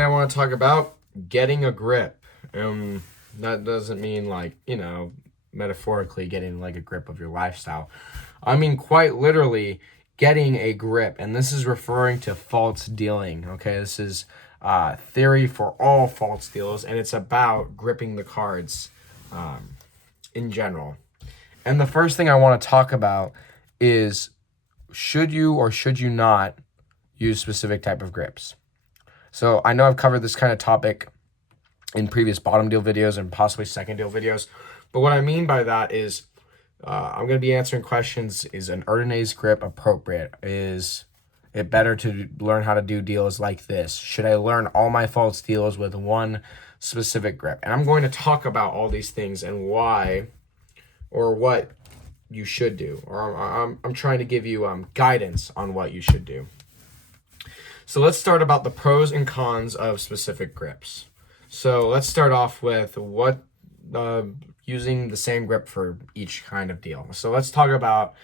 I want to talk about getting a grip. That doesn't mean like, metaphorically getting like a grip of your lifestyle. I mean quite literally getting a grip. And this is referring to false dealing. Okay, this is theory for all false deals, and it's about gripping the cards in general. And the first thing I want to talk about is should you or should you not use specific type of grips? So I know I've covered this kind of topic in previous bottom deal videos and possibly second deal videos. But what I mean by that is I'm going to be answering questions. Is an Erdonase grip appropriate? Is it better to learn how to do deals like this? Should I learn all my false deals with one specific grip? And I'm going to talk about all these things and why or what you should do. Or I'm trying to give you guidance on what you should do. So let's start about the pros and cons of specific grips. So let's start off with what using the same grip for each kind of deal. So let's talk about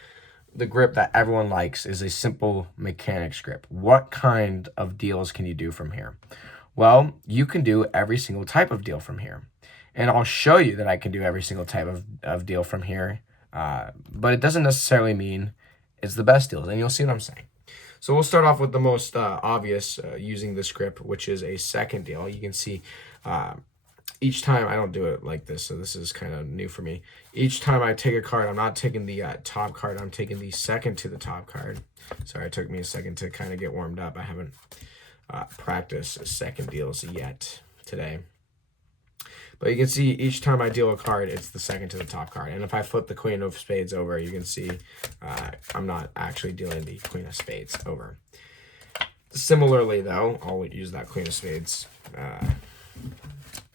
the grip that everyone likes is a simple mechanics grip. What kind of deals can you do from here? Well, you can do every single type of deal from here. And I'll show you that I can do every single type of deal from here. But it doesn't necessarily mean it's the best deals. And you'll see what I'm saying. So we'll start off with the most obvious using this grip, which is a second deal. You can see each time, I don't do it like this, so this is kind of new for me. Each time I take a card, I'm not taking the top card, I'm taking the second to the top card. Sorry, it took me a second to kind of get warmed up. I haven't practiced second deals yet today. But you can see each time I deal a card, it's the second to the top card. And if I flip the Queen of Spades over, you can see I'm not actually dealing the Queen of Spades over. Similarly, though, I'll use that Queen of Spades.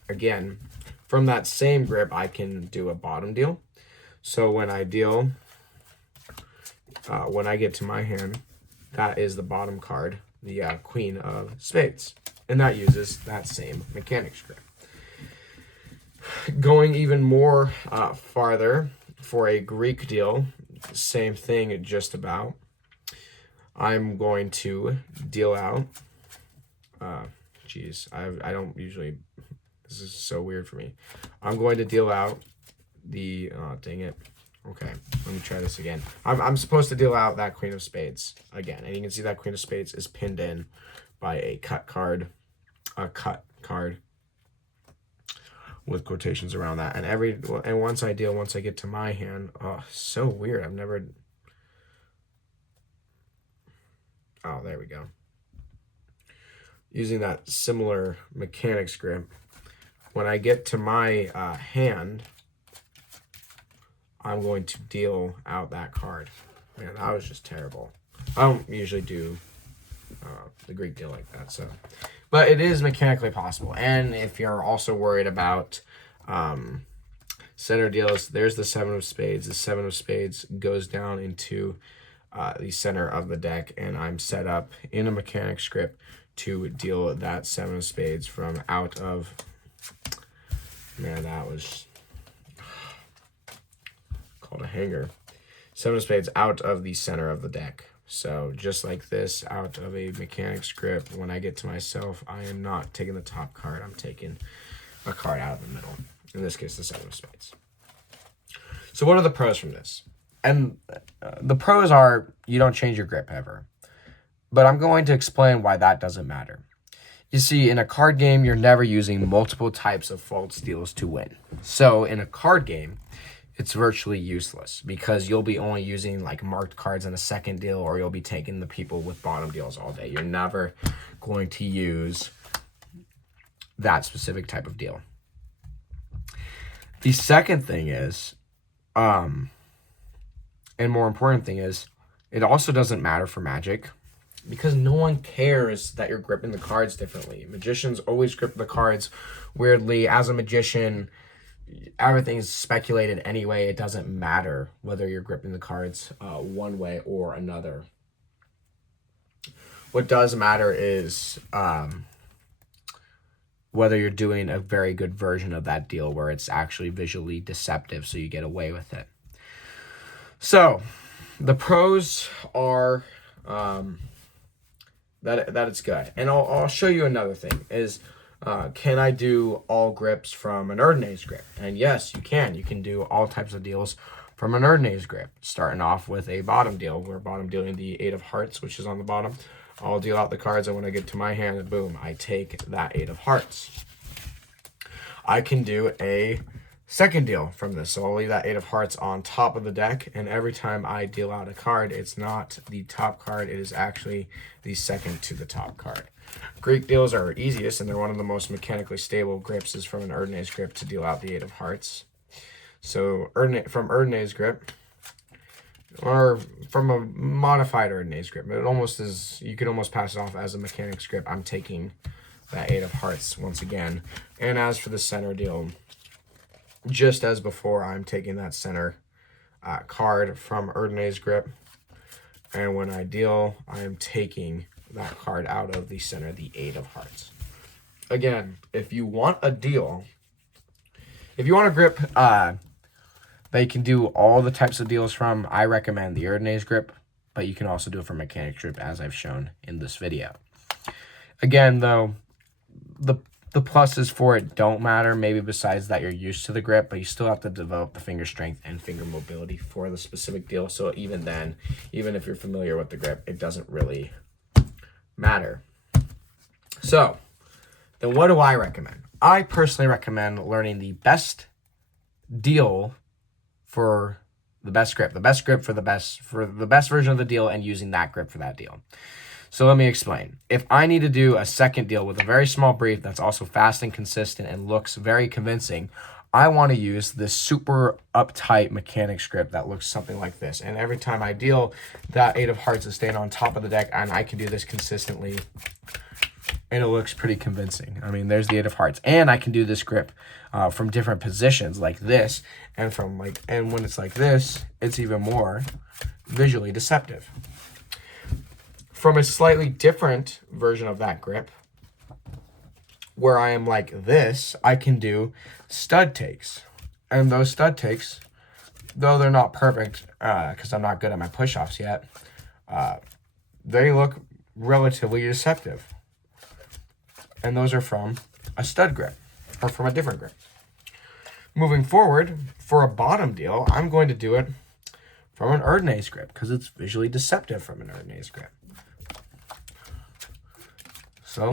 Again, from that same grip, I can do a bottom deal. So when I deal, when I get to my hand, that is the bottom card, the Queen of Spades. And that uses that same mechanics grip. Going even more farther for a Greek deal, same thing just about. I'm going to deal out. I don't usually. This is so weird for me. I'm going to deal out the. Oh, dang it. Okay, let me try this again. I'm supposed to deal out that Queen of Spades again, and you can see that Queen of Spades is pinned in by a cut card, with quotations around that. And once I get to my hand, oh, so weird. Oh, there we go. Using that similar mechanics grip, when I get to my hand, I'm going to deal out that card. Man, that was just terrible. I don't usually do the Greek deal like that, so. But it is mechanically possible. And if you're also worried about center deals, there's the Seven of Spades. The Seven of Spades goes down into the center of the deck, and I'm set up in a mechanics grip to deal that Seven of Spades from out of. Man, that was called a hanger. Seven of Spades out of the center of the deck. So just like this, out of a mechanics grip, when I get to myself, I am not taking the top card. I'm taking a card out of the middle. In this case, the Seven of Spades. So what are the pros from this? And the pros are you don't change your grip ever. But I'm going to explain why that doesn't matter. You see, in a card game, you're never using multiple types of false deals to win. So in a card game, it's virtually useless because you'll be only using like marked cards in a second deal, or you'll be taking the people with bottom deals all day. You're never going to use that specific type of deal. The second thing is, and more important thing is, it also doesn't matter for Magic because no one cares that you're gripping the cards differently. Magicians always grip the cards weirdly. As a magician, everything's speculated anyway. It doesn't matter whether you're gripping the cards one way or another. What does matter is whether you're doing a very good version of that deal where it's actually visually deceptive so you get away with it. So the pros are that it's good. And I'll show you another thing is, can I do all grips from an Erdnase grip? And yes, you can. You can do all types of deals from an Erdnase grip, starting off with a bottom deal. We're bottom dealing the 8 of hearts, which is on the bottom. I'll deal out the cards, and when I get to my hand, boom, I take that 8 of hearts. I can do a second deal from this. So I'll leave that 8 of hearts on top of the deck, and every time I deal out a card, it's not the top card, it is actually the second to the top card. Greek deals are easiest, and they're one of the most mechanically stable grips is from an Erdnase grip to deal out the 8 of hearts. So from Erdnase grip, or from a modified Erdnase grip, it almost is, you could almost pass it off as a mechanics grip. I'm taking that 8 of hearts once again. And as for the center deal, just as before, I'm taking that center card from Erdnase grip. And when I deal, I am taking that card out of the center, the 8 of hearts. Again, if you want a deal, if you want a grip they can do all the types of deals from, I recommend the Erdnase grip, but you can also do it from mechanics grip as I've shown in this video. Again, though, the pluses for it don't matter, maybe besides that you're used to the grip, but you still have to develop the finger strength and finger mobility for the specific deal. So even then, even if you're familiar with the grip, it doesn't really matter. So then what do I recommend? I personally recommend learning the best deal for the best grip for the best version of the deal, and using that grip for that deal. So let me explain. If I need to do a second deal with a very small brief that's also fast and consistent and looks very convincing, I want to use this super uptight mechanics grip that looks something like this. And every time I deal, that 8 of hearts is staying on top of the deck, and I can do this consistently, and it looks pretty convincing. I mean, there's the 8 of hearts, and I can do this grip from different positions like this, and and when it's like this, it's even more visually deceptive. From a slightly different version of that grip, where I am like this, I can do stud takes. And those stud takes, though they're not perfect, because I'm not good at my push-offs yet, they look relatively deceptive. And those are from a stud grip, or from a different grip. Moving forward, for a bottom deal, I'm going to do it from an Erdnase grip, because it's visually deceptive from an Erdnase grip. So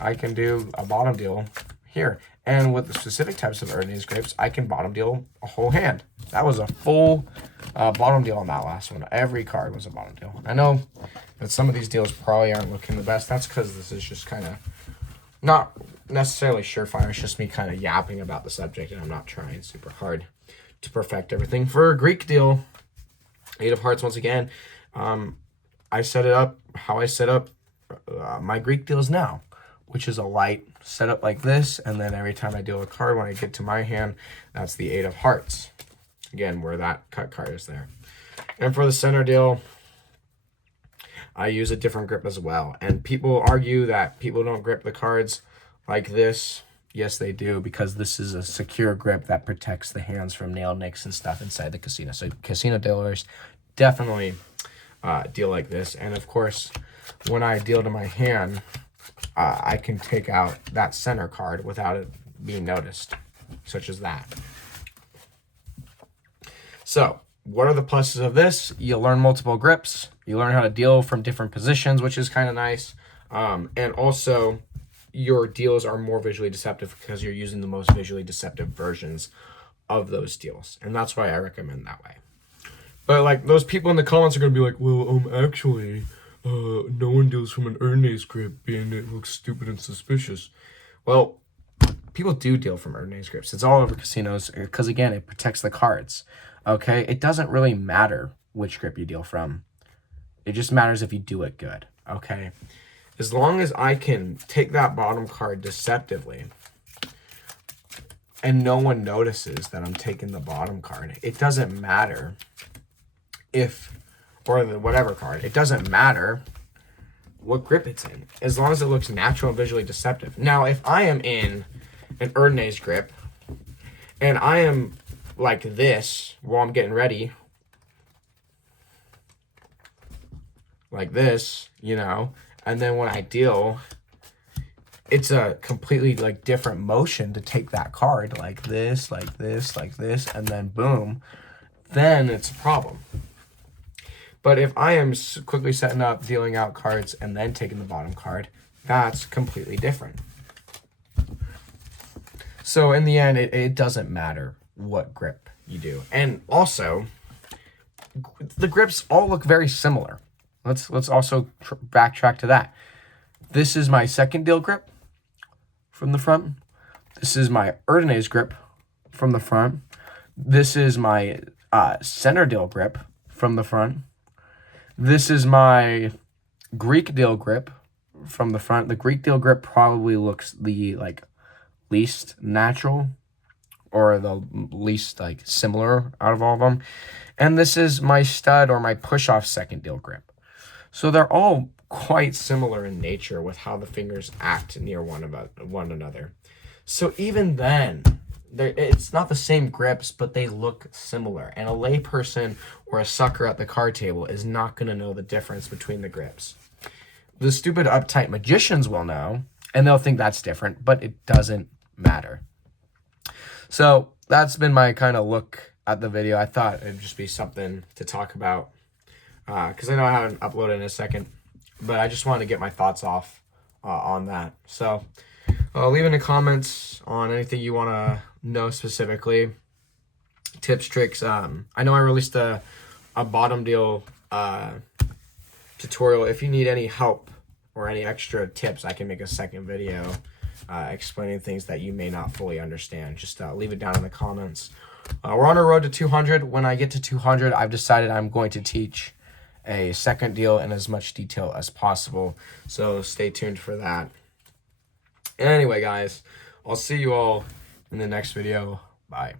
I can do a bottom deal here. And with the specific types of Erdnase grips, I can bottom deal a whole hand. That was a full bottom deal on that last one. Every card was a bottom deal. I know that some of these deals probably aren't looking the best. That's because this is just kind of not necessarily surefire. It's just me kind of yapping about the subject, and I'm not trying super hard to perfect everything. For a Greek deal, 8 of hearts once again, I set it up how I set up my Greek deals now, which is a light setup like this, and then every time I deal a card, when I get to my hand, that's the 8 of hearts. Again, where that cut card is there. And for the center deal, I use a different grip as well. And people argue that people don't grip the cards like this. Yes, they do, because this is a secure grip that protects the hands from nail nicks and stuff inside the casino. So casino dealers definitely deal like this. And of course, when I deal to my hand, I can take out that center card without it being noticed, such as that. So what are the pluses of this? You learn multiple grips. You learn how to deal from different positions, which is kind of nice. And also, your deals are more visually deceptive because you're using the most visually deceptive versions of those deals. And that's why I recommend that way. But like, those people in the comments are going to be like, well, actually, no one deals from an Erdnase grip, being it looks stupid and suspicious. Well, people do deal from Erdnase grips. It's all over casinos because, again, it protects the cards. Okay? It doesn't really matter which grip you deal from. It just matters if you do it good. Okay? As long as I can take that bottom card deceptively and no one notices that I'm taking the bottom card, it doesn't matter if, or the whatever card, it doesn't matter what grip it's in, as long as it looks natural and visually deceptive. Now, if I am in an Erdnase grip and I am like this while I'm getting ready, like this, you know, and then when I deal, it's a completely like different motion to take that card like this, like this, like this, and then boom, then it's a problem. But if I am quickly setting up, dealing out cards, and then taking the bottom card, that's completely different. So in the end, it doesn't matter what grip you do. And also, the grips all look very similar. Let's also backtrack to that. This is my second deal grip from the front. This is my Erdenes grip from the front. This is my center deal grip from the front. This is my Greek deal grip from the front. The Greek deal grip probably looks the like least natural or the least like similar out of all of them. And this is my stud or my push-off second deal grip. So they're all quite similar in nature with how the fingers act near one another. So even then, it's not the same grips, but they look similar. And a layperson or a sucker at the card table is not going to know the difference between the grips. The stupid uptight magicians will know, and they'll think that's different, but it doesn't matter. So that's been my kind of look at the video. I thought it'd just be something to talk about because I know I haven't uploaded in a second, but I just wanted to get my thoughts off on that. So leave in the comments on anything you want to know specifically, tips, tricks. I know I released a bottom deal tutorial. If you need any help or any extra tips, I can make a second video explaining things that you may not fully understand. Just leave it down in the comments. We're on a road to 200. When I get to 200, I've decided I'm going to teach a second deal in as much detail as possible. So stay tuned for that. Anyway, guys, I'll see you all in the next video. Bye.